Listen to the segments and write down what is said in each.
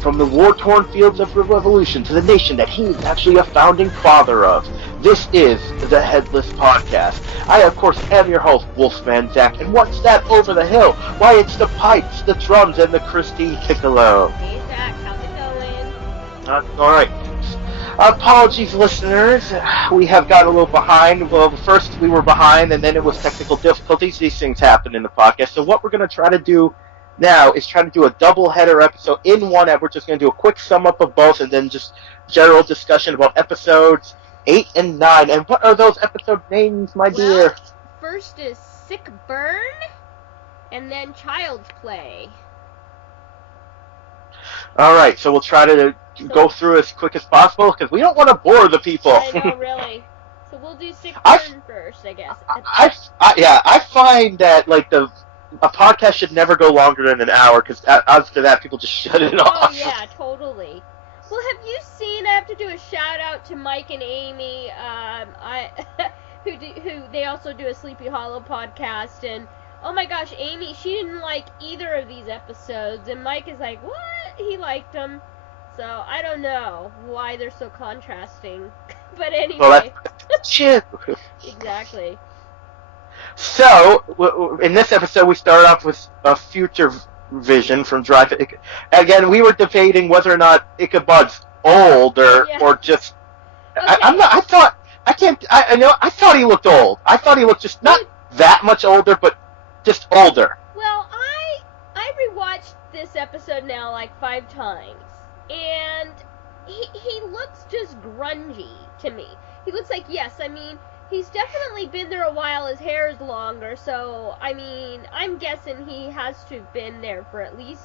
from the war-torn fields of the Revolution to the nation that he is actually a founding father of. This is the Headless Podcast. I, of course, am your host, Wolfman Zach, and what's that over the hill? Why, it's the pipes, the drums, and the Christine Piccolo. Hey, Zach, how's it going? Alright. Apologies, listeners. We have got a little behind. Well, first we were behind, and then it was technical difficulties. These things happen in the podcast. So what we're going to try to do now is try to do a double-header episode in one. We're just going to do a quick sum-up of both, and then just general discussion about episodes 8 and 9. And what are those episode names, my dear? First is Sick Burn, and then Child's Play. Alright, so we'll try to go through as quick as possible, because we don't want to bore the people. I know, really. So we'll do Sick Burn first, I guess. I find that, like, a podcast should never go longer than an hour, because after that, people just shut it off. Oh, yeah, totally. Well, have you seen, I have to do a shout-out to Mike and Amy, who they also do a Sleepy Hollow podcast, and oh my gosh, Amy, she didn't like either of these episodes, and Mike is like, what? He liked them. So, I don't know why they're so contrasting. But anyway. Well, that's shit. Exactly. So, in this episode, we start off with a future vision from Drive. Again, we were debating whether or not Ichabod's old or just. Okay. I thought he looked old. I thought he looked just not that much older, but just older. Well, I rewatched this episode now like 5 times, and he looks just grungy to me. He looks like, yes, I mean, he's definitely been there a while. His hair is longer, so, I mean, I'm guessing he has to have been there for at least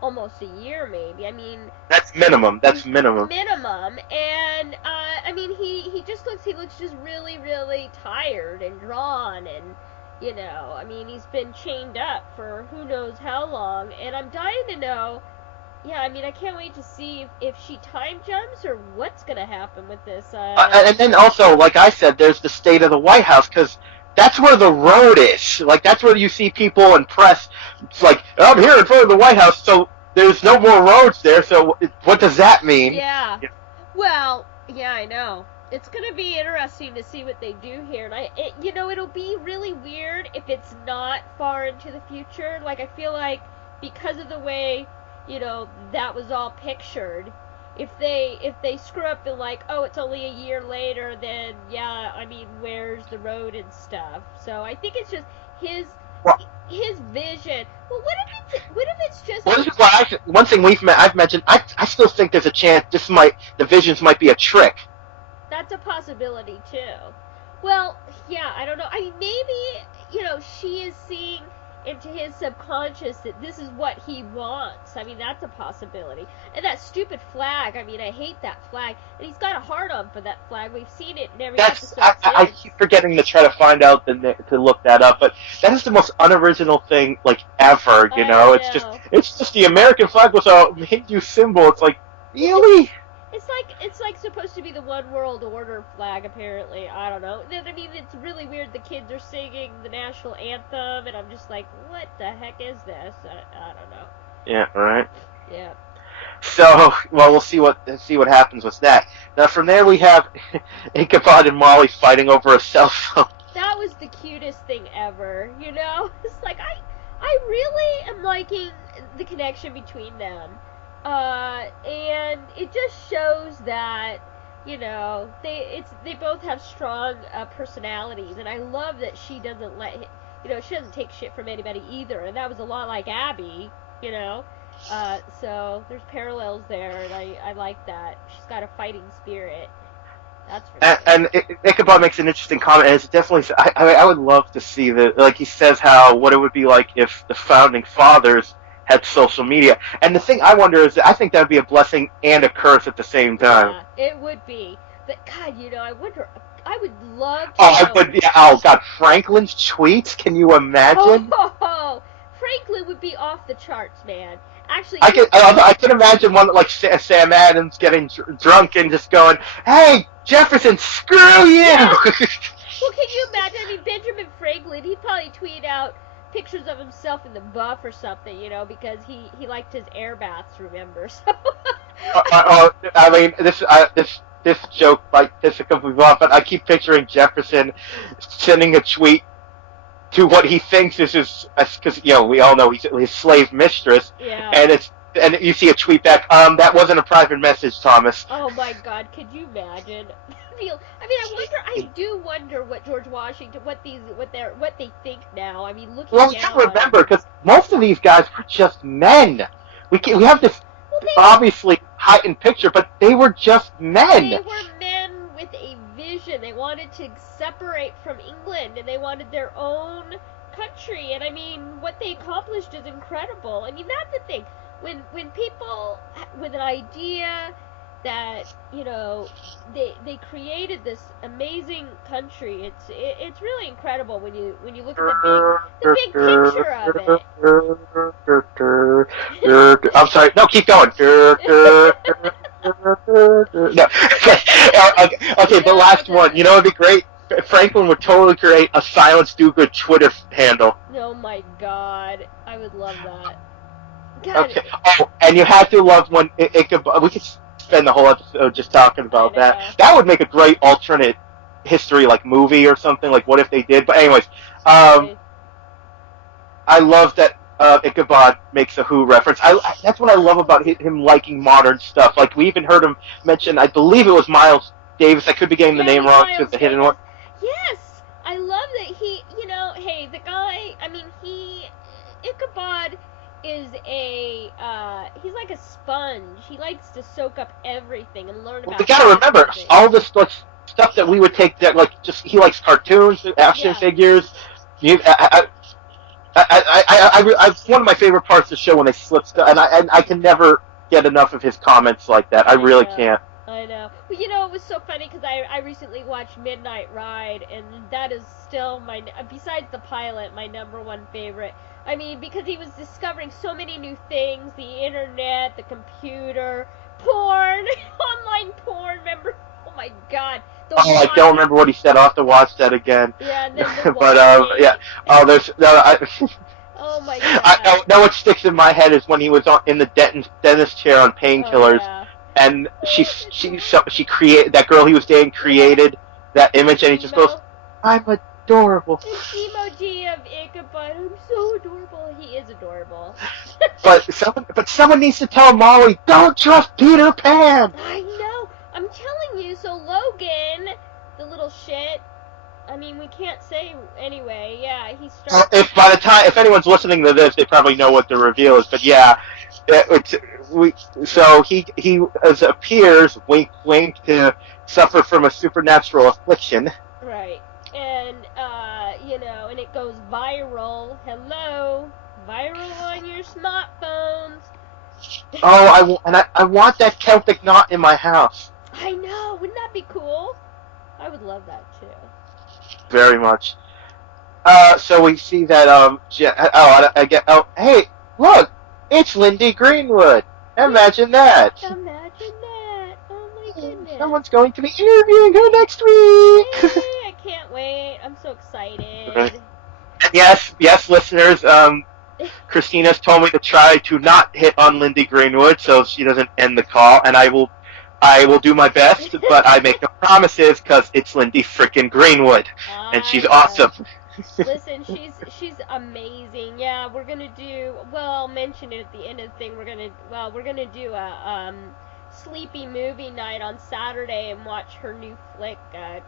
almost a year, maybe. I mean... That's minimum. Minimum. And, I mean, he looks just really, really tired and drawn, and, you know, I mean, he's been chained up for who knows how long, and I'm dying to know, yeah, I mean, I can't wait to see if she time jumps or what's going to happen with this. And then also, like I said, there's the state of the White House, because that's where the road is. Like, that's where you see people and press. It's like, I'm here in front of the White House, so there's no more roads there, so what does that mean? Yeah. Well, yeah, I know. It's going to be interesting to see what they do here. And it'll be really weird if it's not far into the future. Like, I feel like because of the way, you know, that was all pictured, if they screw up and like, oh, it's only a year later, then yeah, I mean, where's the road and stuff? So I think it's just his vision. Well, what if it's just one thing I've mentioned, I still think there's a chance the visions might be a trick. That's a possibility too. Well, yeah, I don't know. I mean, maybe, you know, she is seeing into his subconscious that this is what he wants. I mean, that's a possibility. And that stupid flag, I mean, I hate that flag. And he's got a hard-on for that flag. We've seen it in every episode. I keep forgetting to try to find out, to look that up, but that is the most unoriginal thing, like, ever, you know? It's just the American flag with a Hindu symbol. It's like, really? It's like supposed to be the One World Order flag, apparently. I don't know. I mean, it's really weird. The kids are singing the national anthem, and I'm just like, what the heck is this? I don't know. Yeah, right. Yeah. So, well, we'll see what happens with that. Now, from there we have Ichabod and Molly fighting over a cell phone. That was the cutest thing ever, you know? It's like, I really am liking the connection between them. And it just shows that, you know, they both have strong personalities, and I love that she doesn't she doesn't take shit from anybody either, and that was a lot like Abby, you know, so there's parallels there, and I like that. She's got a fighting spirit. That's for sure. And Ichabod makes an interesting comment, and it's definitely, I would love to see like he says what it would be like if the founding fathers had social media. And the thing I wonder is that I think that would be a blessing and a curse at the same time. Yeah, it would be. But God, you know, I would love to I would. Yeah, oh God, Franklin's tweets. Can you imagine? Oh, Franklin would be off the charts, man. Actually, I can imagine one like Sam Adams getting drunk and just going, "Hey, Jefferson, screw you!" Yeah. Well, can you imagine? I mean, Benjamin Franklin, he'd probably tweet out pictures of himself in the buff or something, because he liked his air baths, remember? So. I mean, this joke might piss a couple people off, but I keep picturing Jefferson sending a tweet to what he thinks is his, because we all know he's his slave mistress, Yeah. and you see a tweet back, that wasn't a private message, Thomas. Oh my God, could you imagine? I do wonder what George Washington, what they think now. I mean, looking Well, you down. gotta remember, because most of these guys were just men. We have this obviously heightened picture, but they were just men. They were men with a vision. They wanted to separate from England, and they wanted their own country. And I mean, what they accomplished is incredible. I mean, that's the thing. When people with an idea that they created this amazing country, it's really incredible when you look at the big picture of it. I'm sorry. No, keep going. No. Okay, the last one. It'd be great. Franklin would totally create a Silence Dogood Twitter handle. Oh my God, I would love that. God. Okay. Oh, and you had to love when Ichabod. We could spend the whole episode just talking about that. That would make a great alternate history, like movie or something. Like, what if they did? But anyways, I love that Ichabod makes a Who reference. That's what I love about him liking modern stuff. Like, we even heard him mention, I believe it was Miles Davis. I could be getting the name wrong to the hidden one. Yes, I love that he. Hey, the guy. I mean, Ichabod is he's like a sponge. He likes to soak up everything and learn about. You gotta remember all this stuff that we would take that he likes cartoons, action figures. One of my favorite parts of the show when they slip stuff, and I can never get enough of his comments like that. I really can't. I know. Well, it was so funny because I recently watched Midnight Ride, and that is still besides the pilot, my number one favorite. I mean, because he was discovering so many new things, the internet, the computer, porn, online porn, remember? Oh my God. I don't remember what he said. I'll have to watch that again. Yeah, and then the but, yeah. Oh, oh my God. I know what sticks in my head is when he was in the dentist chair on Painkillers. Oh, yeah. And she created, that girl he was dating created that image, and he just goes, "I'm adorable." The emoji of Ichabod, I'm so adorable. He is adorable. but someone needs to tell Molly, don't trust Peter Pan. I know. I'm telling you. So Logan, the little shit. I mean, we can't say anyway. Yeah, he starts. If anyone's listening to this, they probably know what the reveal is. But yeah, so he appears, wink, wink, to suffer from a supernatural affliction. Right, and and it goes viral. Hello, viral on your smartphones. Oh, I want that Celtic knot in my house. I know. Wouldn't that be cool? I would love that too. Very much. So we see that hey, look, it's Lindy Greenwood. Imagine that. Imagine that. Oh my goodness. Someone's going to be interviewing her next week. Hey, I can't wait. I'm so excited. Yes, listeners. Christina's told me to try to not hit on Lindy Greenwood so she doesn't end the call, and I will do my best, but I make no promises because it's Lindy frickin' Greenwood, and she's awesome. Listen, she's amazing. Yeah, we're gonna do. Well, I'll mention it at the end of the thing. We're gonna do a sleepy movie night on Saturday and watch her new flick,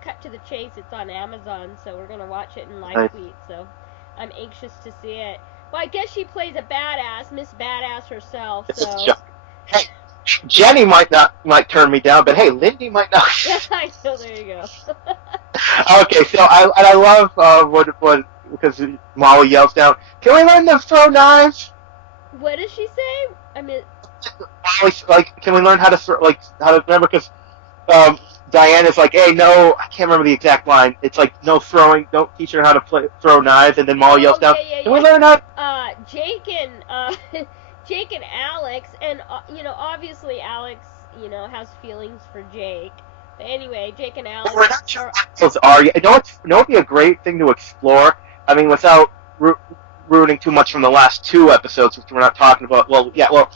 Cut to the Chase. It's on Amazon, so we're gonna watch it in live tweet. So I'm anxious to see it. Well, I guess she plays a badass, Miss Badass herself. So. Hey, Jenny might turn me down, but hey, Lindy might not. Yeah, I know. There you go. Okay, so I love what because Molly yells down, "Can we learn to throw knives?" What does she say? I mean, Molly, can we learn how to remember? Because Diana's like, "Hey, no," I can't remember the exact line. It's like, "No throwing. Don't teach her how to throw knives." And then Molly yells down, "Can we learn how?" Jake and Alex, and obviously Alex, has feelings for Jake. But anyway, Jake and Alex. We're not sure what those are. You know, it would be a great thing to explore. I mean, without ruining too much from the last 2 episodes, which we're not talking about. Well, yeah, well,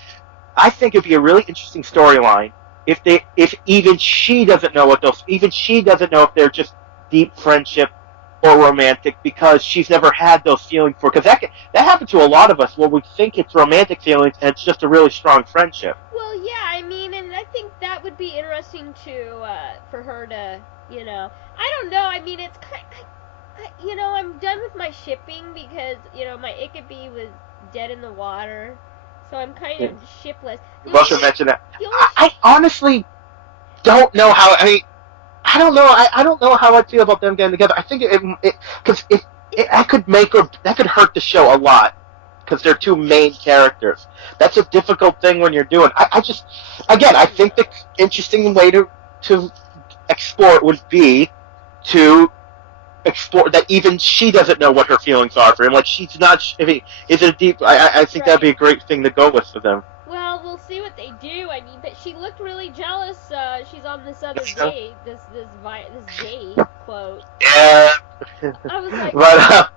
I think it'd be a really interesting storyline if even she doesn't know even she doesn't know if they're just deep friendship or romantic, because she's never had those feelings for, because that happens to a lot of us where we think it's romantic feelings and it's just a really strong friendship. Well, yeah, I mean, and I think that would be interesting to for her to, I don't know. I mean, it's kind, I'm done with my shipping because my Ickaby was dead in the water, so I'm kind of shipless. You also mentioned that. I honestly don't know how. I mean, I don't know. I don't know how I feel about them getting together. I think because that could hurt the show a lot, because they're 2 main characters. That's a difficult thing when you're doing. I think the interesting way to explore it would be to explore that even she doesn't know what her feelings are for him. Like, she's not. I mean, is it deep? I think that'd be a great thing to go with for them. Well, we'll see what they do. I mean, but she looked really jealous. She's on this other date, this date quote. Yeah. I was like, but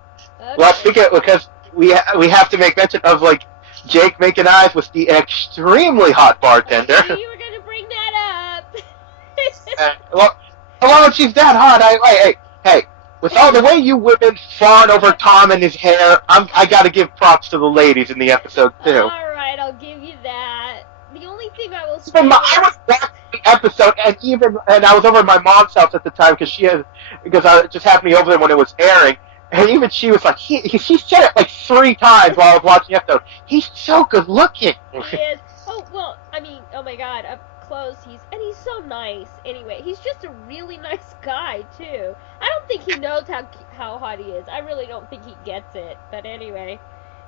okay. well, because we have to make mention of, like, Jake making eyes with the extremely hot bartender. I knew you were gonna bring that up. Well, when she's that hot, hey, with all the way you women fawn over Tom and his hair, I gotta give props to the ladies in the episode too. All right, I'll give you that. The only thing I will say, I was watching the episode, and I was over at my mom's house at the time because I just happened to be over there when it was airing. And even she was like, he said it like 3 times while I was watching the episode. He's so good looking. He is. Oh, well, I mean, oh my God, up close, he's so nice. Anyway, he's just a really nice guy, too. I don't think he knows how hot he is. I really don't think he gets it. But anyway,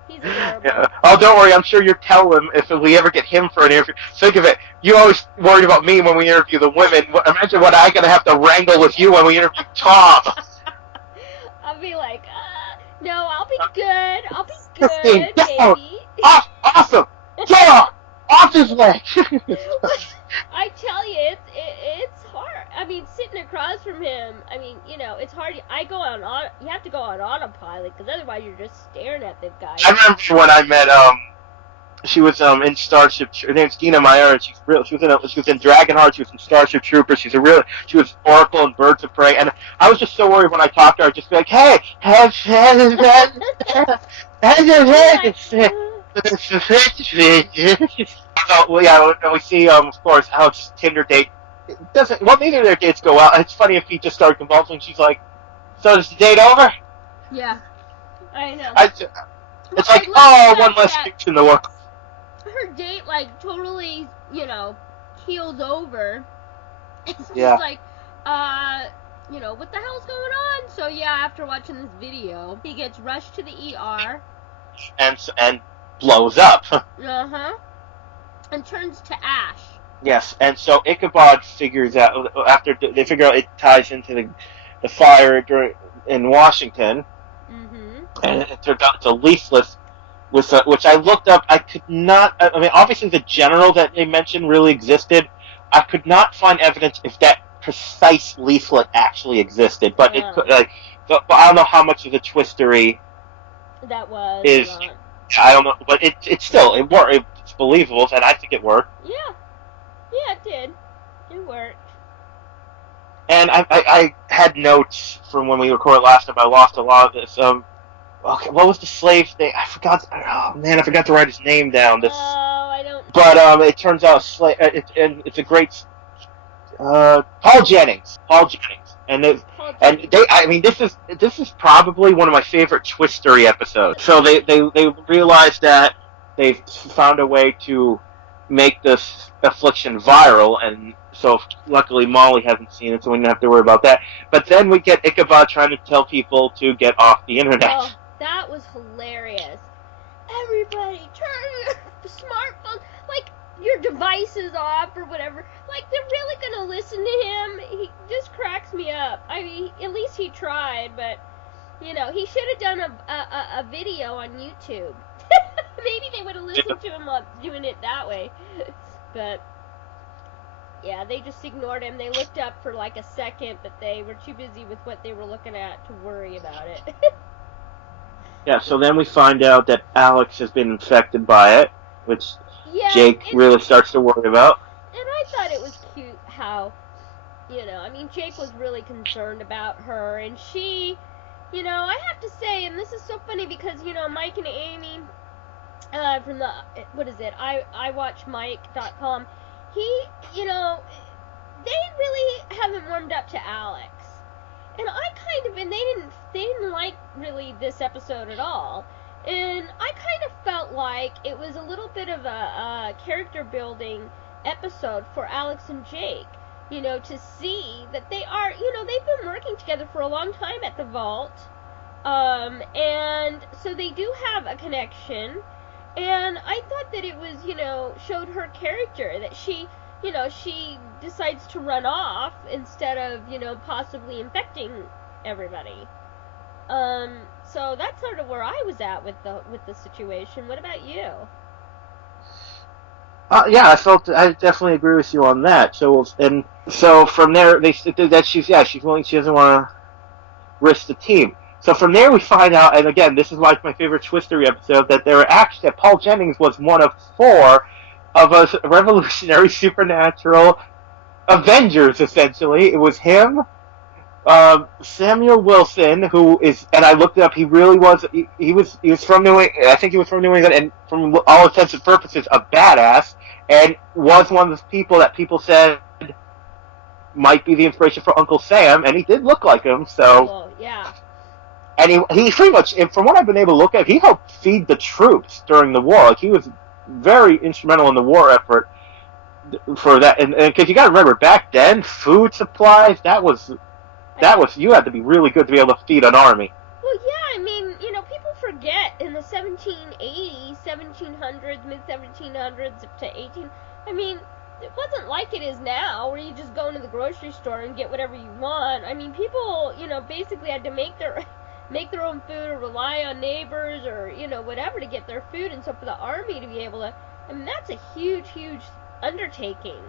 he's adorable. Yeah. Oh, don't worry. I'm sure you'll tell him if we ever get him for an interview. Think of it. You always worried about me when we interview the women. Imagine what I'm going to have to wrangle with you when we interview Tom. I'll be like, no, I'll be good. I'll be good, Christine, baby. Awesome. Get off his leg. I tell you, it's hard. I mean, sitting across from him, I mean, it's hard. You have to go on autopilot, because otherwise you're just staring at the guy. I remember when I met, she was in Starship. Her name's Dina Meyer, and she was in Dragonheart. She was in Starship Troopers. She was Oracle in Birds of Prey. And I was just so worried when I talked to her. I'd just be like, hey, we see, of course, how it's Tinder date. It doesn't. Well, neither of their dates go well. It's funny if he just started convulsing. She's like, "So is the date over?" Yeah, I know. It's like, oh, one less bitch in the world. Her date, like, totally, keeled over. It's just like, what the hell's going on? So yeah, after watching this video, he gets rushed to the ER. And blows up. And turns to ash. Yes, and so Ichabod figures out, after they figure out it ties into the fire in Washington, and it turns out it's a leaflet, which I looked up. I could not. I mean, obviously the general that they mentioned really existed. I could not find evidence if that precise leaflet actually existed, but it could. But I don't know how much of the twistery that was. Is. I don't know, but it's worked. It's believable, and I think it worked. Yeah, it did. It worked. And I had notes from when we recorded last time. I lost a lot of this. Okay, what was the slave thing? I forgot. Oh man, I forgot to write his name down. I don't. But it turns out it's a great Paul Jennings. And they. I mean, this is probably one of my favorite twistery episodes. So they realized that they've found a way to make this affliction viral, and so luckily Molly hasn't seen it, so we don't have to worry about that. But then we get Ichabod trying to tell people to get off the internet. Oh, that was hilarious. Everybody, turn your smartphone, like, your devices off or whatever. Like, they're really gonna listen to him? He just cracks me up. I mean, at least he tried, but, he should have done a video on YouTube. Maybe they would have listened to him doing it that way. But, yeah, they just ignored him. They looked up for like a second, but they were too busy with what they were looking at to worry about it. Yeah, so then we find out that Alex has been infected by it, which Yeah, Jake really starts to worry about. and I thought it was cute how, I mean, Jake was really concerned about her, and she, I have to say, and this is so funny because, Mike and Amy, from the, what is it, iwatchmike.com, he, they really haven't warmed up to Alex. And they didn't like really this episode at all. And I kind of felt like it was a little bit of a character building episode for Alex and Jake. To see that they are, they've been working together for a long time at the vault. And so they do have a connection. And I thought that it was, showed her character, that she decides to run off instead of, possibly infecting everybody. So that's sort of where I was at with the situation. What about you? Yeah, I definitely agree with you on that. So from there, they that she's willing. She doesn't want to risk the team. So from there, we find out, and again, this is like my favorite Twistery episode, that Paul Jennings was one of 4 of a revolutionary supernatural Avengers. Essentially, it was him, Samuel Wilson, who is, and I looked it up. He really was. He was from New England. I think he was from New England, and from all intents and purposes, a badass, and was one of the people that people said might be the inspiration for Uncle Sam, and he did look like him. So, well, yeah. And he pretty much, from what I've been able to look at, he helped feed the troops during the war. Like, he was very instrumental in the war effort for that. And because you got to remember, back then, food supplies, that was you had to be really good to be able to feed an army. Well, yeah, I mean, people forget in the 1780s, 1700s, mid 1700s up to 18. I mean, it wasn't like it is now, where you just go into the grocery store and get whatever you want. I mean, people, basically had to make their own food, or rely on neighbors, or whatever, to get their food. And so for the army to be able to, I mean, that's a huge undertaking.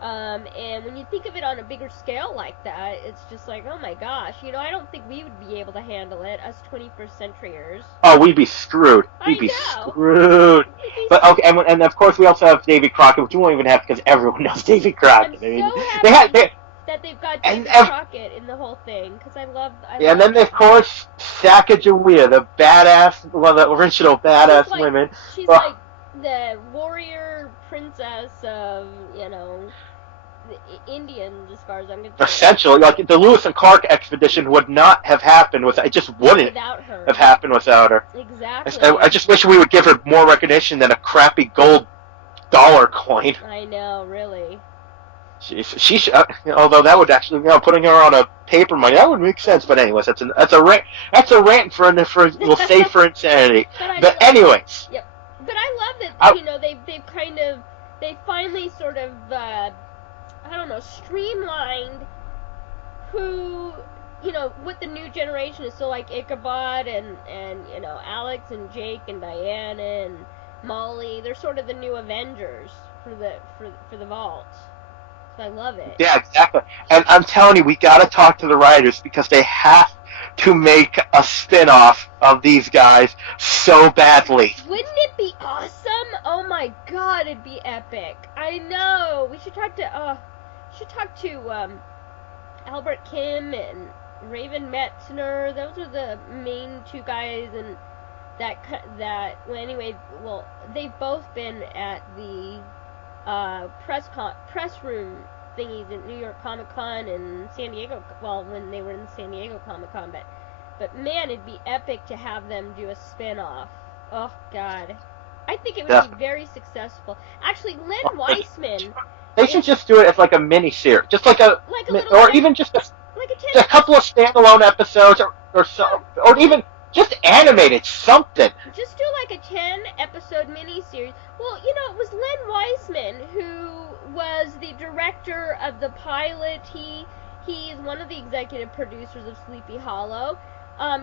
And when you think of it on a bigger scale like that, it's just like, oh my gosh, I don't think we would be able to handle it, us 21st centuryers. Oh, we'd be screwed. We'd be screwed. But okay, and of course we also have Davy Crockett, which you won't even have because everyone knows Davy Crockett. I'm so happy that they've got Davy Crockett in the whole thing, because I love. And then of course Sacagawea, the badass, one of the original badass women. She's like the warrior princess of the Indians, as far as I'm concerned. Essentially, like the Lewis and Clark expedition would not have happened without. It just wouldn't have happened without her. Exactly. I just wish we would give her more recognition than a crappy gold dollar coin. I know, really. She should, although that would actually, putting her on a paper money, that would make sense. But anyways, that's a rant for we'll say for insanity. But anyways. Yep. But I love that they finally sort of I don't know, streamlined who, what the new generation is. So like Ichabod and Alex and Jake and Diana and Molly, they're sort of the new Avengers for the vault. So I love it. Yeah, exactly. And I'm telling you, we got to talk to the writers, because they have to make a spin-off of these guys so badly. Wouldn't it be awesome? Oh my god, it'd be epic. I know. We should talk to Albert Kim and Raven Metzner. Those are the main 2 guys, and well, anyway, they've both been at the press room thingies at New York Comic Con and San Diego. Well, when they were in San Diego Comic Con, but man, it'd be epic to have them do a spin-off. Oh God, I think it would be very successcso. Actually, Len Weissman. They should just do it as like a mini series, just like a or even just a couple of standalone episodes, or so, or even just animated something. Just do like a 10-episode mini-series. Well, it was Len Weissman who was the director of the pilot. He's one of the executive producers of Sleepy Hollow.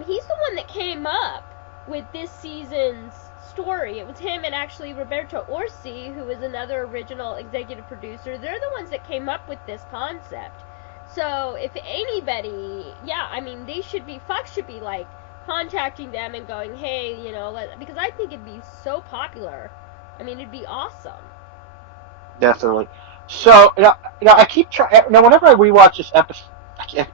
He's the one that came up with this season's story. It was him and actually Roberto Orsi, who is another original executive producer. They're the ones that came up with this concept. So if anybody, I mean, Fox should be like contacting them and going, hey, because I think it'd be so popular. I mean, it'd be awesome. Definitely. So, I keep trying. Whenever I rewatch this episode,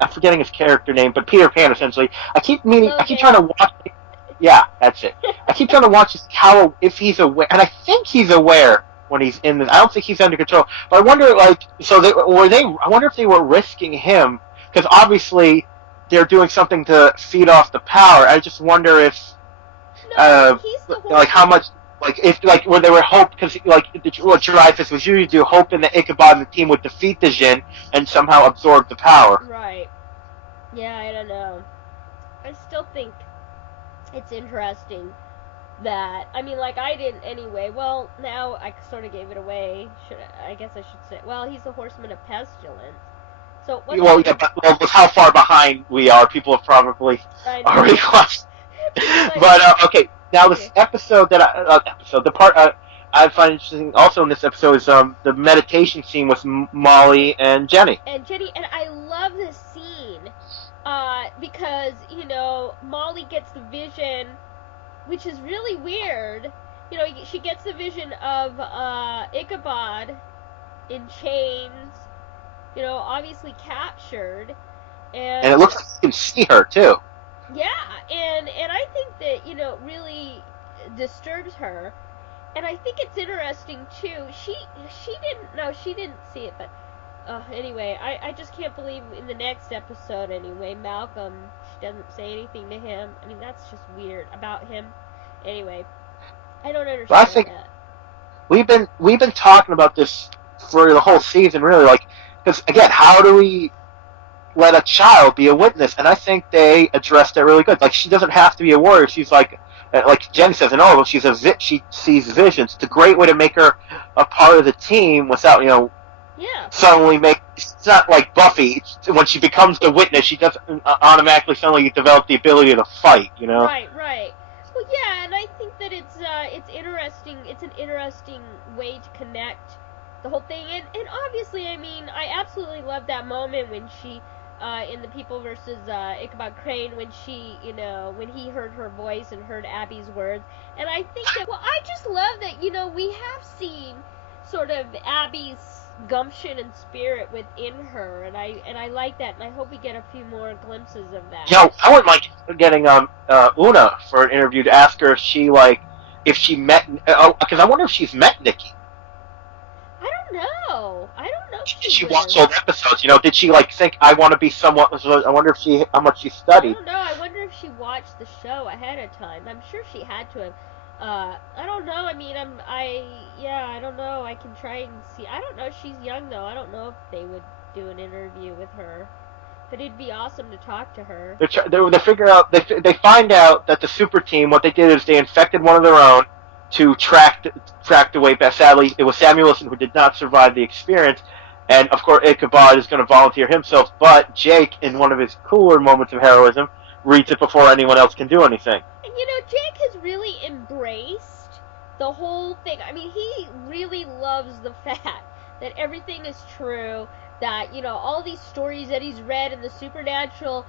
I'm forgetting his character name, but Peter Pan, essentially. I keep trying to watch. Yeah, that's it. I keep trying to watch how if he's aware, and I think he's aware when he's in this. I don't think he's under control, but I wonder, I wonder if they were risking him because obviously they're doing something to feed off the power. I just wonder if, No, he's the like how much. Like if where they were hope because what Dreyfus was usually do hoping that Ichabod and the team would defeat the Jinn and somehow absorb the power. Right. Yeah, I don't know. I still think it's interesting that I didn't anyway. Well, now I sort of gave it away. I guess I should say. Well, he's the horseman of pestilence. So with how far behind we are, people have probably already watched. But okay, now this episode the part I find interesting also in this episode is the meditation scene with Molly and Jenny. And I love this scene because Molly gets the vision, which is really weird. She gets the vision of Ichabod in chains, obviously captured, and it looks like you can see her too. Yeah, and I think that really disturbs her, and I think it's interesting too. She didn't see it, but anyway, I just can't believe in the next episode anyway, Malcolm, she doesn't say anything to him. I mean, that's just weird about him. Anyway, I don't understand I think that. We've been talking about this for the whole season, really, because again, how do we let a child be a witness? And I think they addressed it really good. Like, she doesn't have to be a warrior. She's like Jen says, she sees visions. It's a great way to make her a part of the team without, suddenly it's not like Buffy. When she becomes the witness, she doesn't automatically suddenly develop the ability to fight, Right. Well, yeah, and I think that it's interesting. It's an interesting way to connect the whole thing, and obviously, I mean, I absolutely love that moment when she, in the People versus Ichabod Crane, when she, when he heard her voice and heard Abby's words, and I think that, well, I just love that, we have seen sort of Abby's gumption and spirit within her, and I like that, and I hope we get a few more glimpses of that. I wouldn't mind getting Una for an interview to ask her if she met, because I wonder if she's met Nikki. I don't know. Did she watch old episodes? Did she think I want to be someone? I wonder how much she studied. I don't know. I wonder if she watched the show ahead of time. I'm sure she had to have. I don't know. I mean, I don't know. I can try and see. I don't know. She's young though. I don't know if they would do an interview with her, but it'd be awesome to talk to her. They figure out. They find out that the super team. What they did is they infected one of their own to track away. Sadly, it was Samuelson who did not survive the experience. And, of course, Ichabod is going to volunteer himself, but Jake, in one of his cooler moments of heroism, reads it before anyone else can do anything. And, Jake has really embraced the whole thing. I mean, he really loves the fact that everything is true, that, all these stories that he's read in the supernatural,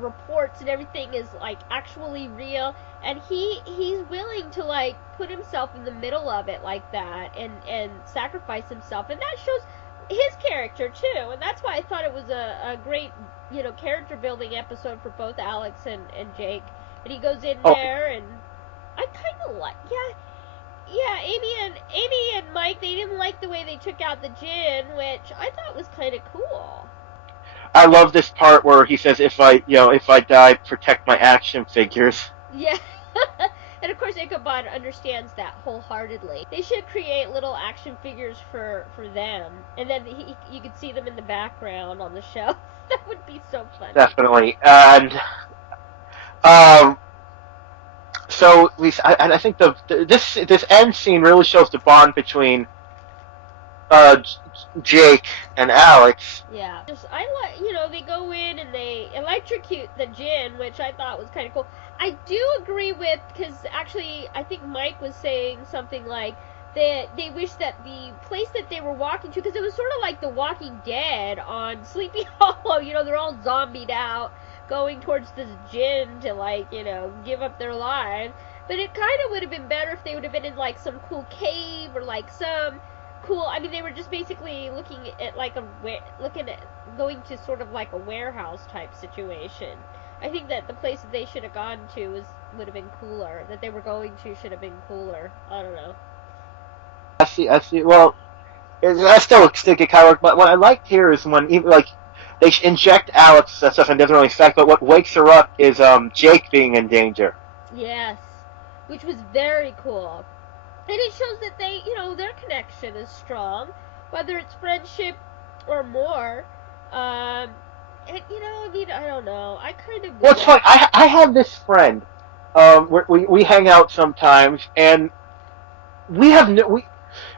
reports and everything is, actually real. And he's willing to, put himself in the middle of it like that and sacrifice himself. And that shows his character, too. And that's why I thought it was a great, character building episode for both Alex and Jake. And he goes in there, and I kind of like, yeah, Amy and Mike, they didn't like the way they took out the Jinn, which I thought was kind of cool. I love this part where he says, if I die, protect my action figures. Yeah. And of course Ichabod understands that wholeheartedly. They should create little action figures for them, and then you could see them in the background on the show. That would be so fun. Definitely. And so I think this end scene really shows the bond between Jake and Alex. Yeah. They go in and they electrocute the Jinn, which I thought was kind of cool. I do agree with, because actually I think Mike was saying something like that they wish that the place that they were walking to, because it was sort of like The Walking Dead on Sleepy Hollow, they're all zombied out, going towards this Jin to, like, give up their lives. But it kind of would have been better if they would have been in, like, some cool cave or, like, some cool. I mean, they were just basically looking at, like, going to sort of like a warehouse type situation. I think that the place that they should have gone to would have been cooler. That they were going to should have been cooler. I don't know. I see. Well, I still think it kind of worked, but what I liked here is when even like they inject Alex that stuff and it doesn't really affect, but what wakes her up is Jake being in danger. Yes, which was very cool. And it shows that their connection is strong, whether it's friendship or more. I mean, I don't know. I kind of. Well, it's funny. I have this friend. We hang out sometimes, and we have we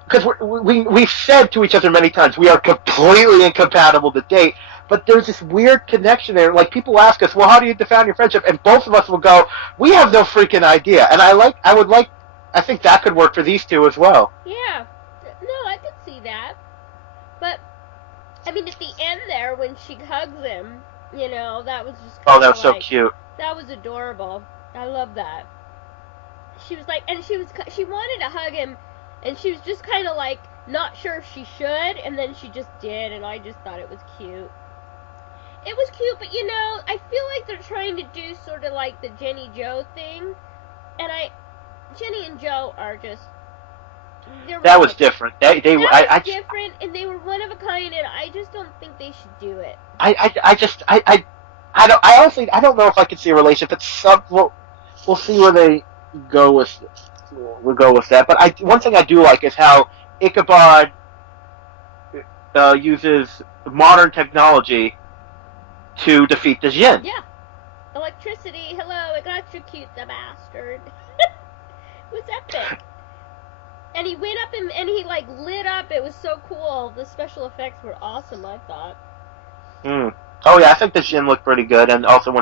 because we've said to each other many times we are completely incompatible to date. But there's this weird connection there. Like people ask us, well, how do you define your friendship? And both of us will go, we have no freaking idea. And I think that could work for these two as well. Yeah, no, I could see that. But I mean, at the end there, when she hugs him, that was just Oh, that was so cute. That was adorable. I love that. She was like, and she wanted to hug him, and she was just kind of like not sure if she should, and then she just did, and I just thought it was cute. It was cute, but I feel like they're trying to do sort of like the Jenny Joe thing, and Jenny and Joe are just. That was different. That was different, and they were one of a kind, and I just don't think they should do it. I honestly don't know if I could see a relationship. We'll see where they go with. We'll go with that. But one thing I do like is how Ichabod uses modern technology to defeat the Jinn. Yeah. Electricity, hello, electrocute the bastard. It was epic. And he went up and he like lit up. It was so cool. The special effects were awesome, I thought. Oh yeah, I think the Jinn looked pretty good, and also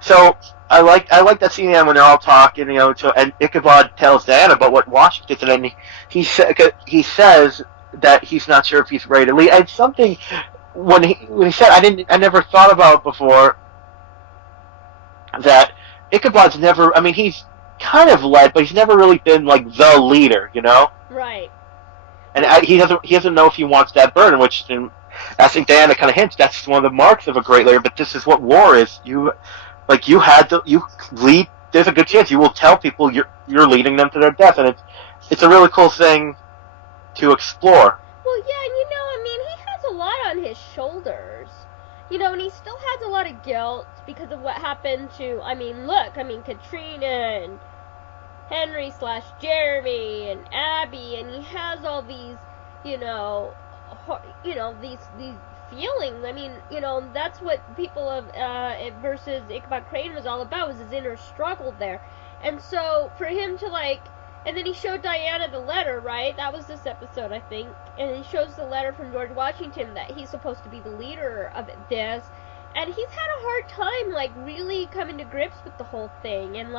so I like that scene when they're all talking, and Ichabod tells Diana about what Washington, and he says that he's not sure if he's ready to leave. And something when he said I never thought about before that Ichabod's never. I mean, he's kind of led, but he's never really been like the leader, Right. And he doesn't know if he wants that burden, which I think Diana kind of hints that's one of the marks of a great leader. But this is what war is. You lead. There's a good chance you will tell people you're leading them to their death, and it's a really cool thing to explore. Well, yeah, I mean, he has a lot on his shoulders. And he still has a lot of guilt because of what happened to, Katrina and Henry/Jeremy and Abby, and he has all these, these feelings. I mean, that's what people of versus Ichabod Crane was all about, was his inner struggle there. And so for him to and then he showed Diana the letter, right? That was this episode, I think. And he shows the letter from George Washington that he's supposed to be the leader of this. And he's had a hard time, really coming to grips with the whole thing. And,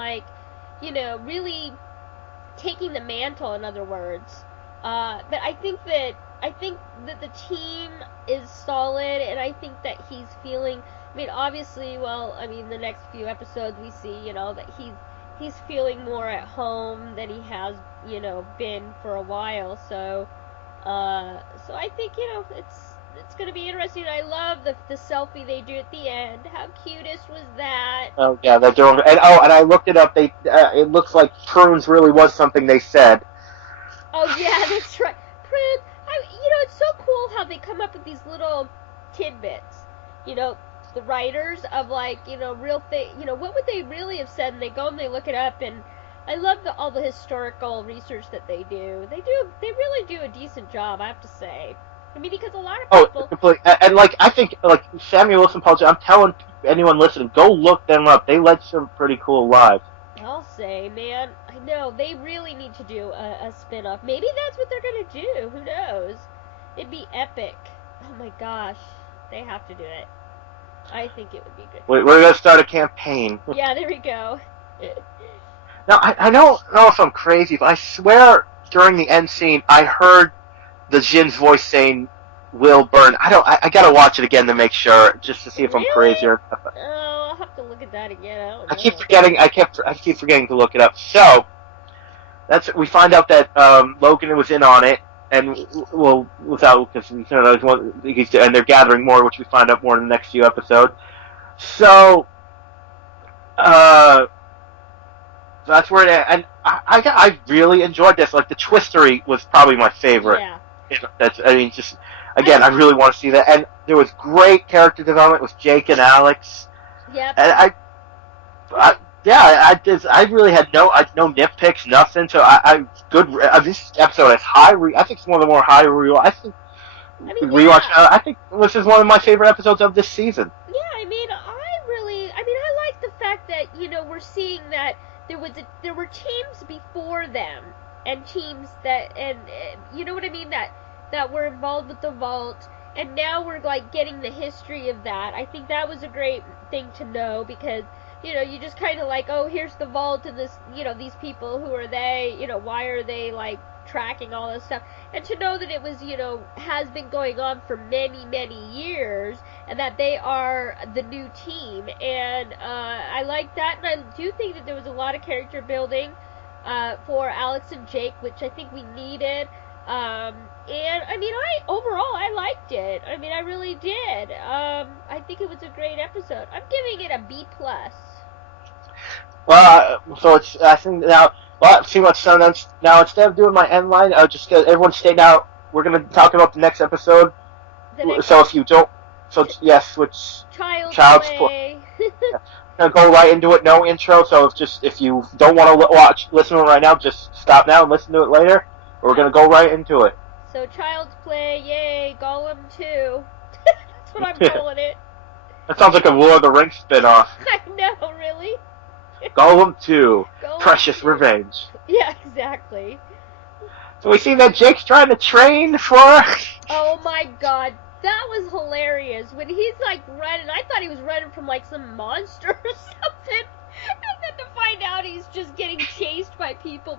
really taking the mantle, in other words. But I think that the team is solid. And I think that he's feeling, obviously, the next few episodes we see, that he's feeling more at home than he has, been for a while. So I think, it's going to be interesting. I love the selfie they do at the end. How cutest was that? Oh yeah, they're doing. And I looked it up. It looks like prunes really was something they said. Oh yeah, that's right. Prunes. It's so cool how they come up with these little tidbits. The writers of real thing. What would they really have said? And they go and they look it up. And I love all the historical research that they do. They really do a decent job, I have to say. Because a lot of people. Oh, completely. And I think Samuel Wilson Paul. I'm telling anyone listening, go look them up. They led some pretty cool lives. I'll say, man, I know they really need to do a spin-off. Maybe that's what they're gonna do. Who knows? It'd be epic. Oh my gosh, they have to do it. I think it would be good. We're going to start a campaign. Yeah, there we go. Now, I don't know if I'm crazy, but I swear during the end scene, I heard the Jin's voice saying, "Will burn." I got to watch it again to make sure, just to see if I'm crazy or... Oh, I'll that again. I don't I know. keep forgetting. I keep forgetting to look it up. So we find out that Logan was in on it, and well, without because and they're gathering more, which we find out more in the next few episodes. So, that's where and I really enjoyed this. Like the twistery was probably my favorite. Yeah. Just again, I really want to see that. And there was great character development with Jake and Alex. Yep. And I really had no nitpicks, nothing. So this episode has I think it's one of the more high rewatch. Rewatch. Yeah. I think this is one of my favorite episodes of this season. Yeah, I like the fact that we're seeing that there were teams before them and teams that you know what I mean that were involved with the vault, and now we're like getting the history of that. I think that was a great thing to know because you just kind of like, oh, here's the vault and this, these people, who are they, why are they like tracking all this stuff, and to know that it was, has been going on for many, many years, and that they are the new team, and I like that, and I do think that there was a lot of character building for Alex and Jake, which I think we needed. And overall I liked it. I really did. I think it was a great episode. I'm giving it a B+. Well, so it's I think now. Well, see what's done. Now instead of doing my end line, just everyone stay now. We're gonna talk about the next episode. So if you don't, yes, which Child's Play. Gonna go right into it, no intro. So if you don't want to listen to it right now, just stop now and listen to it later. We're gonna go right into it. So Child's Play, yay, Gollum 2. That's what I'm calling it. That sounds like a Lord of the Rings spinoff. I know, really. Gollum 2, Precious Revenge. Yeah, exactly. So we see that Jake's trying to train for... Oh my god, that was hilarious. When he's like running, I thought he was running from like some monster or something. And then to find out he's just getting chased by people,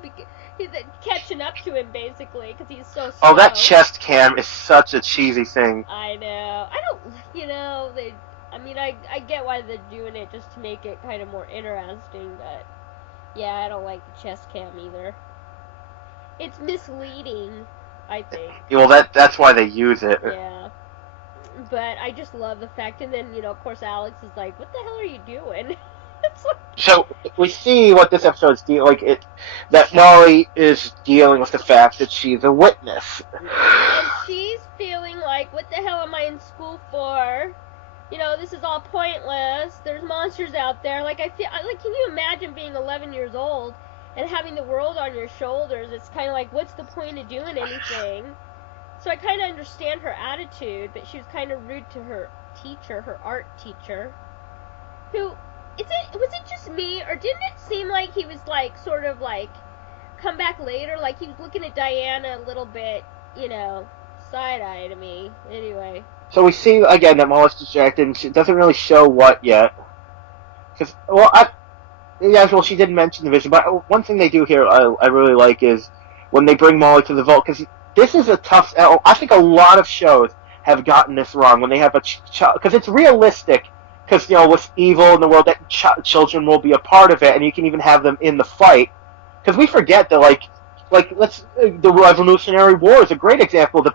he's catching up to him basically, because he's so slow. Oh, that chest cam is such a cheesy thing. I know. I don't, I get why they're doing it, just to make it kind of more interesting, but yeah, I don't like the chest cam either. It's misleading, I think. Well, that's why they use it. Yeah. But I just love the fact, and then, of course Alex is like, what the hell are you doing? So we see what this episode is dealing that Molly is dealing with the fact that she's a witness. And she's feeling like, what the hell am I in school for? This is all pointless. There's monsters out there. Like, can you imagine being 11 years old and having the world on your shoulders? It's kind of like, what's the point of doing anything? So I kind of understand her attitude, but she was kind of rude to her teacher, her art teacher, who, was it just me, or didn't it seem like he was like, sort of like, come back later, like he was looking at Diana a little bit, side-eye to me, anyway. So we see, again, that Molly's distracted, and she doesn't really show what yet. She did mention the vision, but one thing they do here I really like is when they bring Molly to the vault, because this is a tough... I think a lot of shows have gotten this wrong, when they have a child... Because it's realistic, because, with evil in the world, that children will be a part of it, and you can even have them in the fight. Because we forget that, the Revolutionary War is a great example. The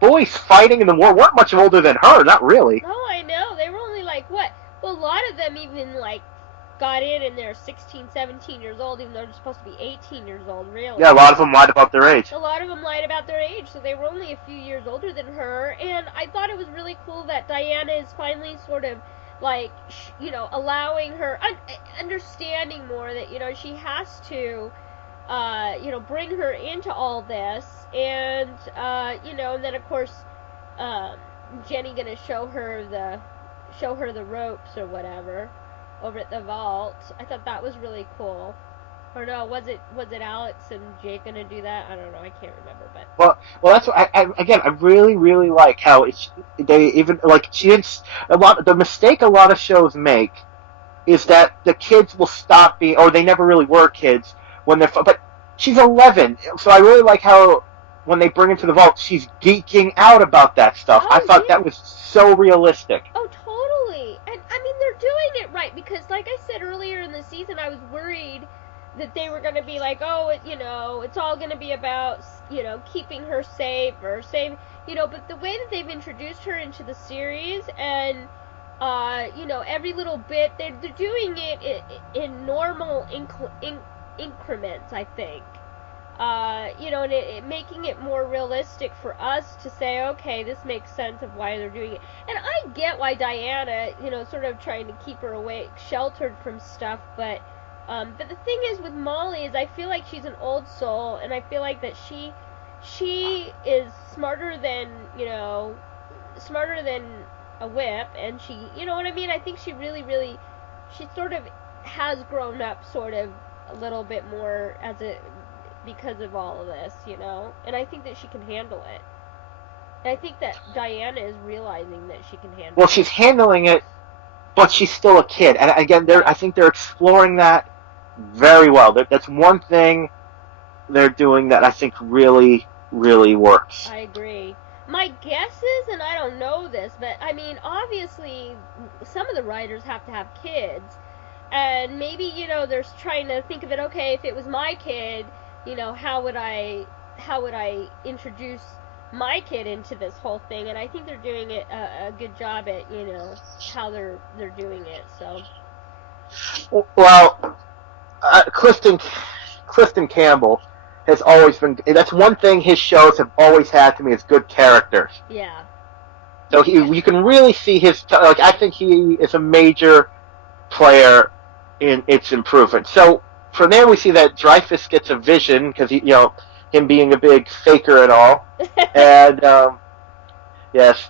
boys fighting in the war weren't much older than her, not really. No, I know. They were only like, what? Well, a lot of them even, got in and they're 16, 17 years old, even though they're supposed to be 18 years old, really. Yeah, a lot of them lied about their age. A lot of them lied about their age, so they were only a few years older than her, and I thought it was really cool that Diana is finally sort of, allowing her, understanding more that, she has to, bring her into all this, and, and then, of course, Jenny gonna show her the ropes or whatever over at the vault. I thought that was really cool. Or no, was it Alex and Jake gonna do that? I don't know. I can't remember. But well, that's what I really, really like how they even she didn't the mistake a lot of shows make is that the kids will stop being, or they never really were kids when they're, but she's 11, so I really like how when they bring her to the vault, she's geeking out about that stuff. Oh, I thought that was so realistic. Oh, totally. And they're doing because like I said earlier in the season, I was worried that they were going to be like, oh, it's all going to be about, keeping her safe or save, but the way that they've introduced her into the series and, every little bit, they're doing it in normal increments, I think. And it making it more realistic for us to say, okay, this makes sense of why they're doing it. And I get why Diana, sort of trying to keep her away, sheltered from stuff, but the thing is with Molly is I feel like she's an old soul, and I feel like that she is smarter than a whip, and she, you know what I mean? I think she really, she sort of has grown up sort of a little bit more because of all of this, and I think that she can handle it. And I think that Diana is realizing that she can handle it. Well, she's handling it, but she's still a kid. And again, I think they're exploring that very well. That's one thing they're doing that I think really, really works. I agree. My guess is, and I don't know this, but I mean, obviously, some of the writers have to have kids. And maybe, they're trying to think of it, okay, if it was my kid, how would I introduce my kid into this whole thing? And I think they're doing it a good job at, how they're doing it. So. Well, Clifton Campbell has always been. That's one thing his shows have always had to me is good characters. Yeah. So you can really see his. Like, I think he is a major player in its improvement. So from there we see that Dreyfus gets a vision because him being a big faker and all, and yes,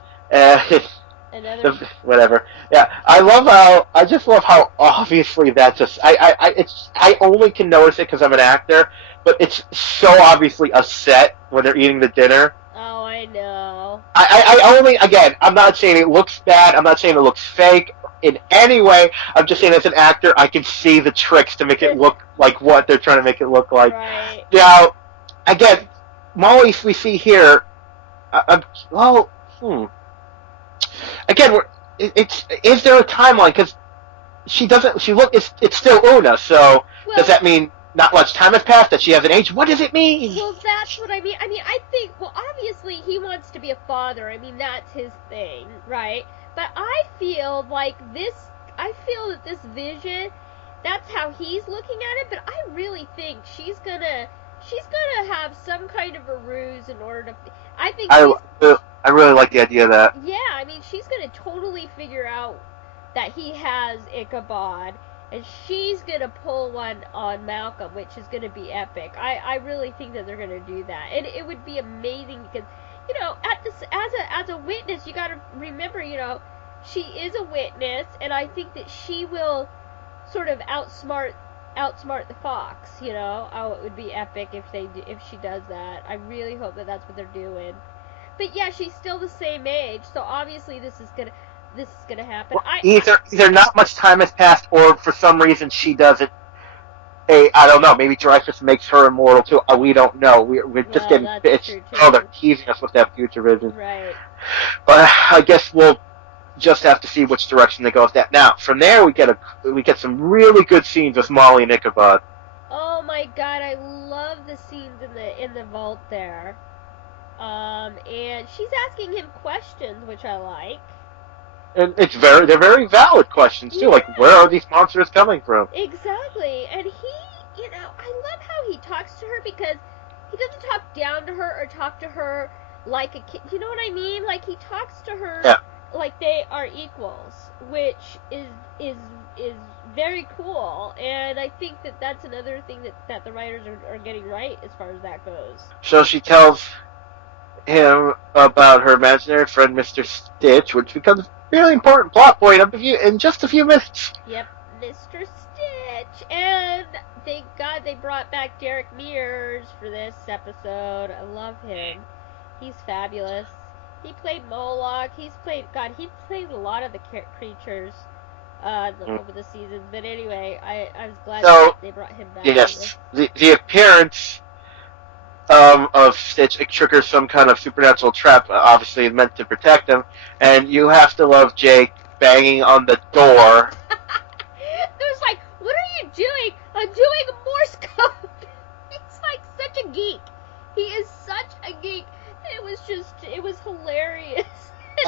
whatever. Yeah, I just love how obviously that's just. I only can notice it because I'm an actor, but it's so obviously a set when they're eating the dinner. Oh, I know. Again, I'm not saying it looks bad. I'm not saying it looks fake in any way. I'm just saying as an actor, I can see the tricks to make it look like what they're trying to make it look like. Right. Now, again, Molly we see here. Again, is there a timeline? Because it's still Una. So does that mean not much time has passed? That she hasn't aged? What does it mean? Well, that's what I mean. I think. Well, obviously he wants to be a father. I mean, that's his thing, right? But I feel like this. I feel that this vision, that's how he's looking at it. But I really think she's gonna have some kind of a ruse in order to. I really like the idea of that. Yeah, I mean, she's gonna totally figure out that he has Ichabod, and she's gonna pull one on Malcolm, which is gonna be epic. I really think that they're gonna do that, and it would be amazing because, as a witness, you gotta remember, she is a witness, and I think that she will sort of outsmart the fox. Oh, it would be epic if she does that. I really hope that that's what they're doing. But yeah, she's still the same age, so obviously this is gonna happen. Well, either not much time has passed, or for some reason she does it. I don't know. Maybe Dreyfus makes her immortal too. We don't know. We're just getting. They're teasing us with that future vision. Right. But I guess we'll just have to see which direction they go with that. Now, from there we get some really good scenes with Molly and Ichabod. Oh my God, I love the scenes in the vault there. And she's asking him questions, which I like. And they're very valid questions too. Yeah. Like, where are these monsters coming from? Exactly. And he, I love how he talks to her because he doesn't talk down to her or talk to her like a kid. You know what I mean? Like, he talks to her like they are equals, which is very cool. And I think that that's another thing that the writers are getting right as far as that goes. So she tells him about her imaginary friend, Mr. Stitch, which becomes a really important plot point in just a few minutes. Yep, Mr. Stitch. And thank God they brought back Derek Mears for this episode. I love him. He's fabulous. He played Moloch. He played a lot of the creatures over the seasons. But anyway, I was glad that they brought him back. Yes, the appearance of Stitch, it triggers some kind of supernatural trap, obviously meant to protect him, and you have to love Jake banging on the door I'm doing Morse code. He's like such a geek. He is such a geek. It was hilarious.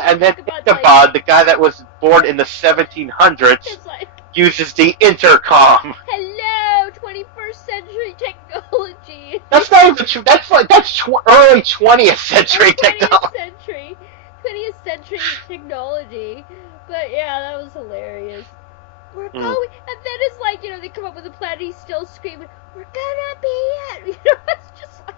And then Ichabod's Ichabod, the guy that was born in the 1700s, like, uses the intercom. hello, 21st century technology. That's not even true. That's early 20th century technology. 20th century technology. But yeah, that was hilarious. We're going, and then it's like, they come up with a plan, and he's still screaming, we're gonna be it. It's just like.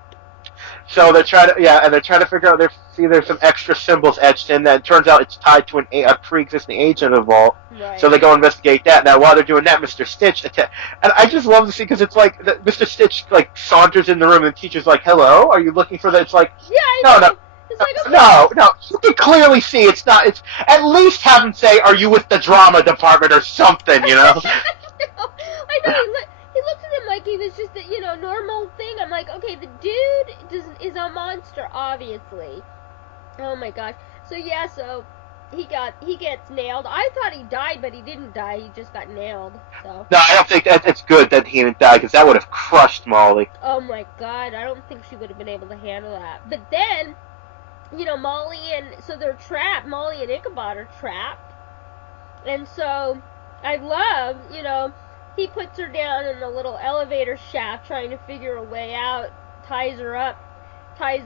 So they're trying to figure out. There's some extra symbols etched in that. It turns out it's tied to a pre-existing agent of the vault. Right. So they go investigate that. Now while they're doing that, Mr. Stitch and I just love to see because it's like Mr. Stitch like saunters in the room and the teacher's like, "Hello, are you looking for that?" It's like, yeah, no. It's like, okay. No, you can clearly see it's not. It's at least have him say, "Are you with the drama department or something?" You know. I know. He looked at him like he was just a normal thing. I'm like, okay, the dude is a monster, obviously. Oh my gosh. So yeah, he gets nailed. I thought he died, but he didn't die. He just got nailed. So. No, I don't think it's good that he didn't die because that would have crushed Molly. Oh my god, I don't think she would have been able to handle that. But then. So they're trapped. Molly and Ichabod are trapped. And so, I love, he puts her down in a little elevator shaft trying to figure a way out, ties her up, ties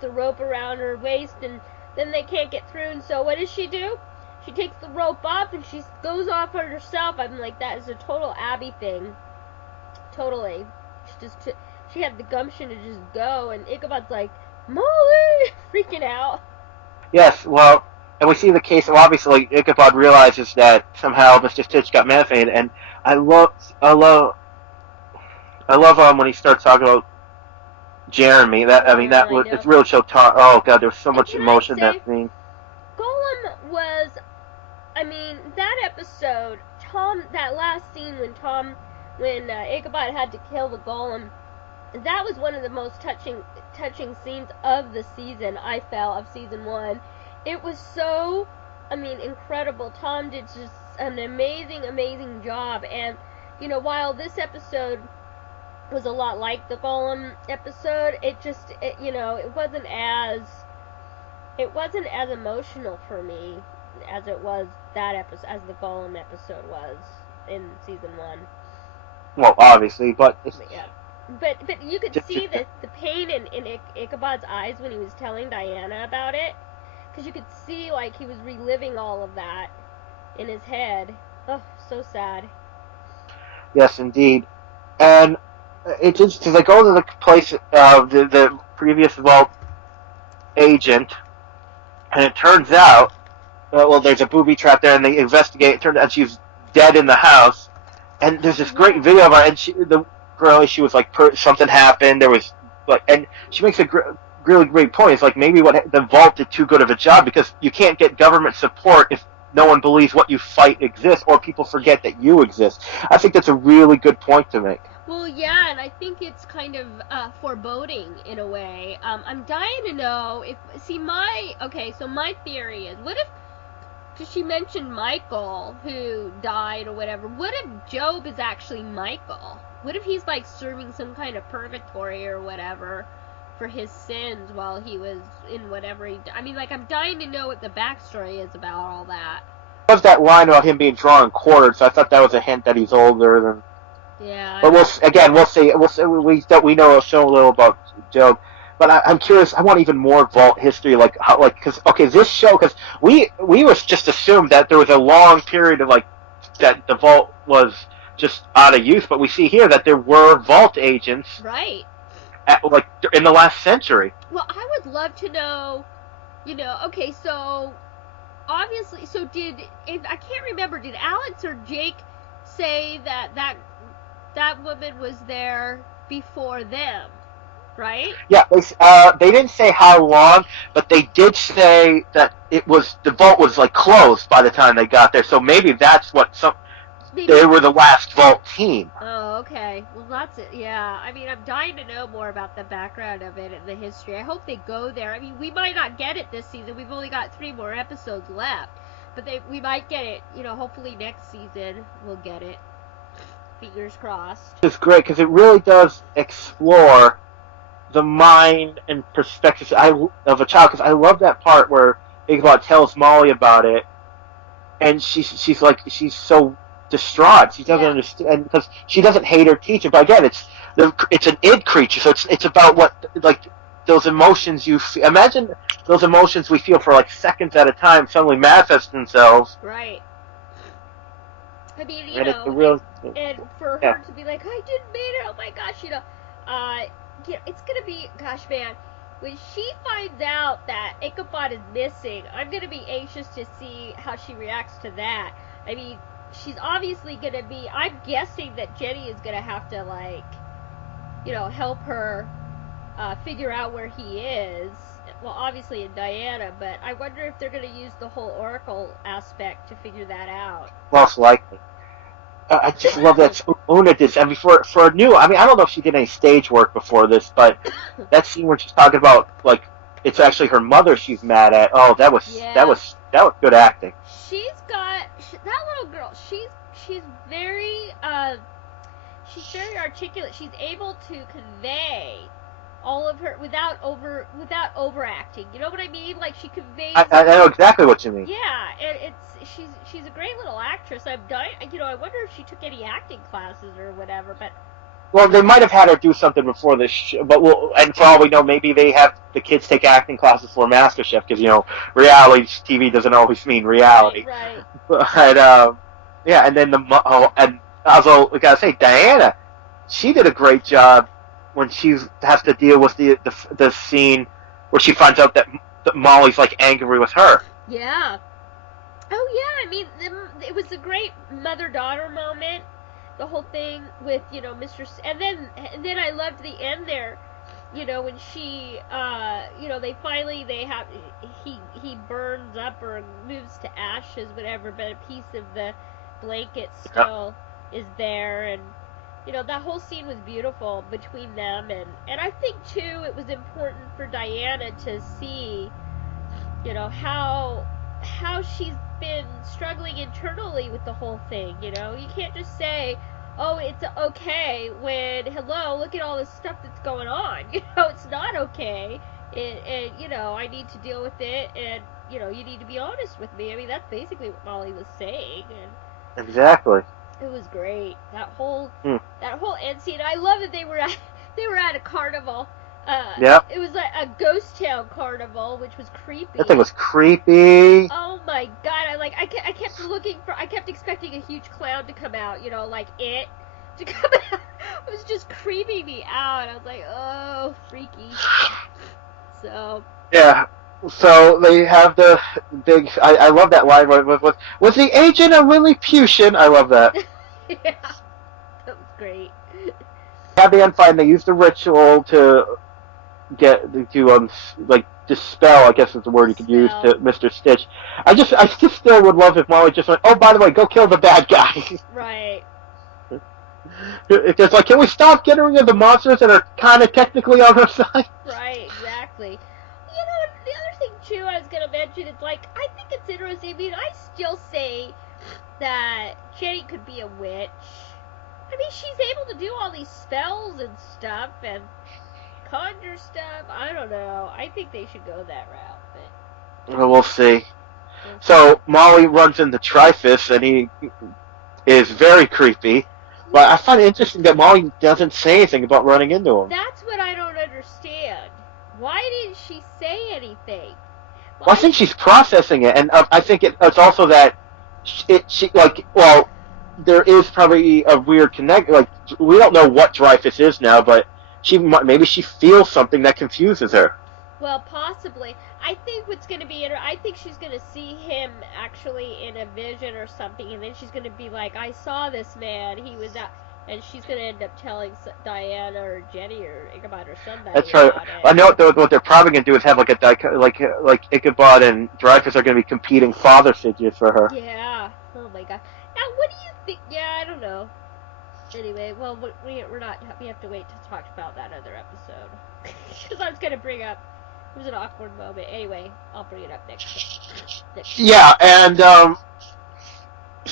the rope around her waist, and then they can't get through. And so what does she do? She takes the rope off and she goes off on herself. I'm like, that is a total Abby thing. Totally. She had the gumption to just go, and Ichabod's like, Molly! Freaking out. Yes, well, and we see the case. Well, obviously, Ichabod realizes that somehow Mr. Stitch got methamphetamine, and I love when he starts talking about Jeremy. It's really showed. Oh God, there was so much emotion in that scene. Golem was, that episode, that last scene when Ichabod had to kill the Golem. That was one of the most touching scenes of the season, I felt, of season 1. It was so, incredible. Tom did just an amazing job. And, while this episode was a lot like the Golem episode, it wasn't as emotional for me as it was that episode, as the Golem episode was in season 1. Well, obviously, but yeah. But you could see the pain in Ichabod's eyes when he was telling Diana about it. Because you could see, like, he was reliving all of that in his head. Oh, so sad. Yes, indeed. And it's just, because they go to the place of the previous vault agent, and it turns out, there's a booby trap there, and they investigate. It turns out she's dead in the house. And there's this great video of her, and she was like, something happened. There was like, and she makes a really great point. It's like maybe the vault did too good of a job because you can't get government support if no one believes what you fight exists or people forget that you exist. I think that's a really good point to make. Well, yeah, and I think it's kind of foreboding in a way. I'm dying to know my theory is, what if, because she mentioned Michael, who died or whatever, what if Job is actually Michael? What if he's, like, serving some kind of purgatory or whatever for his sins while he was in whatever he... I'm dying to know what the backstory is about all that. There was that line about him being drawn and quartered, so I thought that was a hint that he's older than... Yeah. But we'll see. We know so little about Job. But I'm curious. I want even more vault history, this show, because we was just assumed that there was a long period of that the vault was just out of use, but we see here that there were vault agents, right, in the last century. Well, I would love to know, okay, so obviously, I can't remember, did Alex or Jake say that woman was there before them? Right? Yeah, they didn't say how long, but they did say that the vault was closed by the time they got there. So maybe that's what they were the last vault team. Oh, okay. Well, that's it. Yeah. I'm dying to know more about the background of it and the history. I hope they go there. We might not get it this season. We've only got 3 more episodes left, but we might get it. Hopefully next season we'll get it. Fingers crossed. It's great because it really does explore the mind and perspectives of a child. Because I love that part where Ichabod tells Molly about it, and she's like she's so distraught. She doesn't understand because she doesn't hate her teacher. But again, it's an id creature, so it's about what like those emotions you imagine those emotions we feel for like seconds at a time suddenly manifest themselves. Right. I mean, and for her to be like, I didn't mean it. Oh my gosh, it's gonna be, gosh, man, when she finds out that Ichabod is missing, I'm gonna be anxious to see how she reacts to that. I mean, she's obviously gonna be. I'm guessing that Jenny is gonna have to help her figure out where he is. Well, obviously in Diana, but I wonder if they're gonna use the whole Oracle aspect to figure that out. Most likely. I just love that Una did. I mean, for a new, I mean, I don't know if she did any stage work before this, but that scene where she's talking about like it's actually her mother she's mad at. Oh, that was good acting. She's got that little girl. She's very articulate. She's able to convey all of her without overacting. You know what I mean? Like she conveys. I know exactly what you mean. Yeah, and she's a great little actress. I'm dying. I wonder if she took any acting classes or whatever. But well, they might have had her do something before this, but and for all we know, maybe they have the kids take acting classes for MasterChef because reality TV doesn't always mean reality. Right. But yeah, and then and also we gotta say Diana, she did a great job when she has to deal with the scene where she finds out that Molly's like angry with her. Yeah. Oh yeah, I mean it was a great mother-daughter moment. The whole thing with Mr. And then I loved the end there. When she he burns up or moves to ashes, whatever, but a piece of the blanket still is there, and that whole scene was beautiful between them, and I think too it was important for Diana to see how she's been struggling internally with the whole thing. You can't just say, oh, it's okay when, hello, look at all this stuff that's going on. It's not okay. And I need to deal with it, and you need to be honest with me. I mean, that's basically what Molly was saying. And exactly. It was great. That whole end scene. I love that they were at a carnival. Yep. It was like a ghost town carnival, which was creepy. That thing was creepy. Oh my god! I kept expecting a huge clown to come out, like it to come out. It was just creeping me out. I was like, oh, freaky. So. Yeah. So they have the big. I love that line. Was the agent a Lilliputian? I love that. Yeah, that was great. At the end, fine. They used the ritual to dispel, I guess is the word you could use, to Mr. Stitch. I just still would love if Molly just went, oh, by the way, go kill the bad guy. Right. It's like, can we stop getting rid of the monsters that are kind of technically on our side? Right, exactly. The other thing, too, I was going to mention, it's like, I think it's interesting. I mean, I still say that Jenny could be a witch. I mean, she's able to do all these spells and stuff, and conjure stuff. I don't know. I think they should go that route, but well, we'll see. So Molly runs into Trifus, and he is very creepy. But I find it interesting that Molly doesn't say anything about running into him. That's what I don't understand. Why didn't she say anything? Well, I think she's processing it, and I think it's also that there is probably a weird connect. Like, we don't know what Dreyfus is now, but maybe she feels something that confuses her. Well, possibly. I think what's going to be I think she's going to see him actually in a vision or something, and then she's going to be like, I saw this man, he was out, and she's going to end up telling Diana or Jenny or Ichabod or somebody. That's right. I know what they're probably going to do is have like Ichabod and Dreyfus are going to be competing father figures for her. Yeah. Oh my god. Now, what do you think? Yeah, I don't know. Anyway, well, we have to wait to talk about that other episode. Because I was going to bring up, it was an awkward moment. Anyway, I'll bring it up next. Yeah, and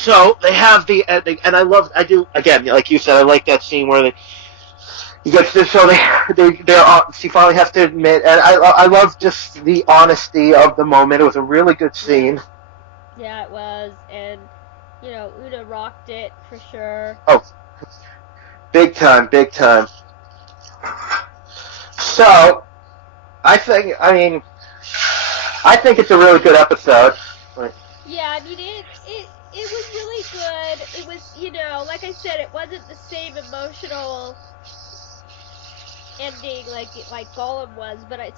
So they have and I do again, like you said, I like that scene where you get to so she finally has to admit, and I love just the honesty of the moment. It was a really good scene. Yeah, it was, and Una rocked it for sure. Oh, big time, big time. So I think it's a really good episode. Yeah, I mean it was really good. It was, like I said, it wasn't the same emotional ending like Gollum was, but I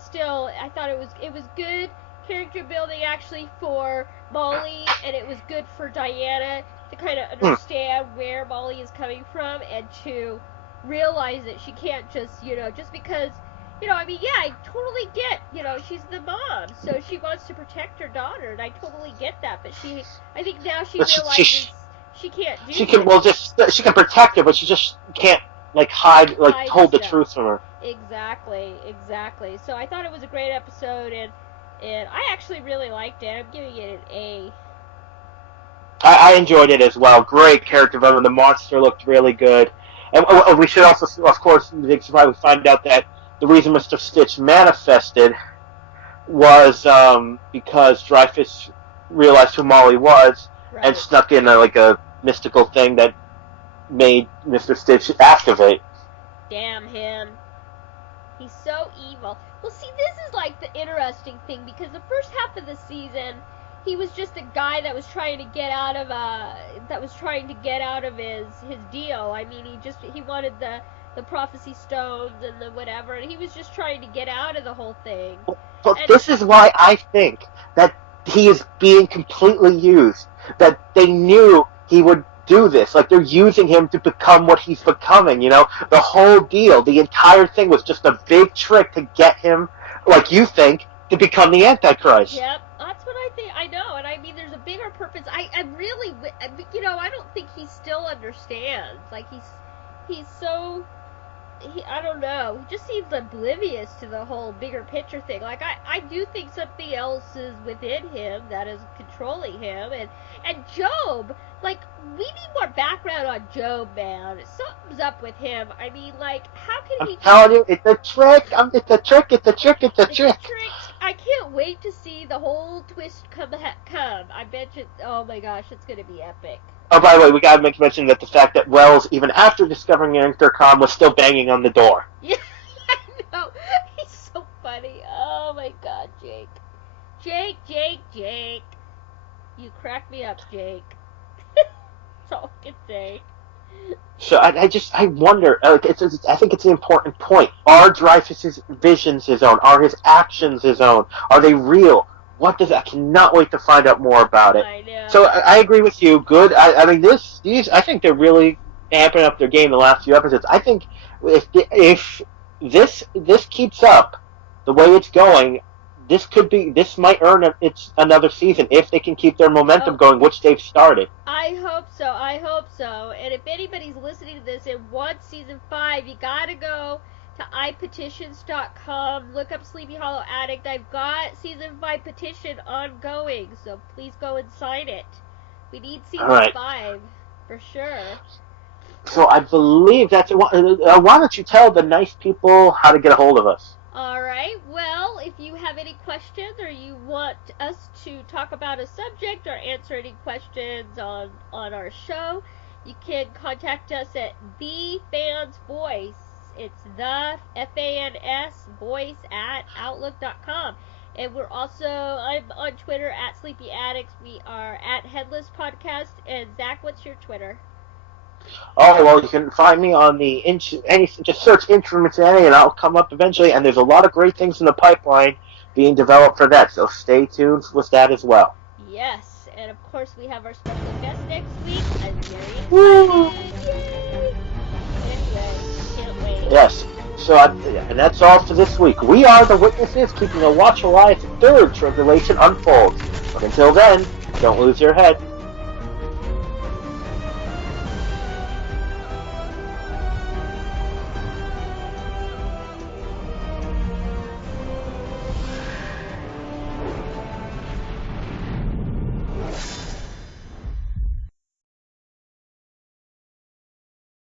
thought it was good character building actually for Molly, and it was good for Diana to kind of understand where Molly is coming from and to realize that she can't just because I totally get, she's the mom, so she wants to protect her daughter, and I totally get that, but I think now she realizes she can't do that. She can protect her, but she just can't hold the truth from her. Exactly. So I thought it was a great episode, and I actually really liked it. I'm giving it an A. I enjoyed it as well. Great character development. The monster looked really good. And we should also, of course, we find out that the reason Mr. Stitch manifested was because Dreyfus realized who Molly was, right, and snuck in a mystical thing that made Mr. Stitch activate. Damn him. He's so evil. Well, see, this is the interesting thing, because the first half of the season, he was just a guy that was trying to get out of his deal. I mean, he wanted the prophecy stones and the whatever, and he was just trying to get out of the whole thing. But this is why I think that he is being completely used. That they knew he would do this. They're using him to become what he's becoming, The whole deal, the entire thing was just a big trick to get him, like you think, to become the Antichrist. Yep, that's what I think. I know, and I mean, there's a bigger purpose. I really, I don't think he still understands. He's so... I don't know. He just seems oblivious to the whole bigger picture thing. I do think something else is within him that is controlling him. And Job, we need more background on Job, man. Something's up with him. I mean, how can he... I'm telling you, it's a trick. It's a trick. I can't wait to see the whole twist come. I bet you... Oh my gosh, it's going to be epic. Oh, by the way, we gotta make mention that the fact that Wells, even after discovering the intercom, was still banging on the door. Yeah, I know. He's so funny. Oh my god, Jake. Jake. You crack me up, Jake. That's all I can say. So I wonder, I think it's an important point. Are Dreyfus's visions his own? Are his actions his own? Are they real? I cannot wait to find out more about it. I know. So I agree with you. Good. I mean, I think they're really amping up their game the last few episodes. I think if this keeps up the way it's going, this might earn it's another season if they can keep their momentum going, which they've started. I hope so. And if anybody's listening to this and wants season 5, you gotta go to iPetitions.com, look up Sleepy Hollow Addict. I've got season 5 petition ongoing, so please go and sign it. We need season 5 for sure. So I believe that's it. Why don't you tell the nice people how to get a hold of us? Alright, well, if you have any questions or you want us to talk about a subject or answer any questions on our show, you can contact us at The Fans Voice. It's the FANS voice at outlook.com. And I'm on Twitter at Sleepy Addicts. We are at Headless Podcast. And Zach, what's your Twitter? Oh, well, you can find me on just search Instrumentary and I'll come up eventually. And there's a lot of great things in the pipeline being developed for that. So stay tuned with that as well. Yes. And of course, we have our special guest next week. I'm very excited. Yay! Yes. So, and that's all for this week. We are the witnesses, keeping a watchful eye as the third tribulation unfolds. But until then, don't lose your head.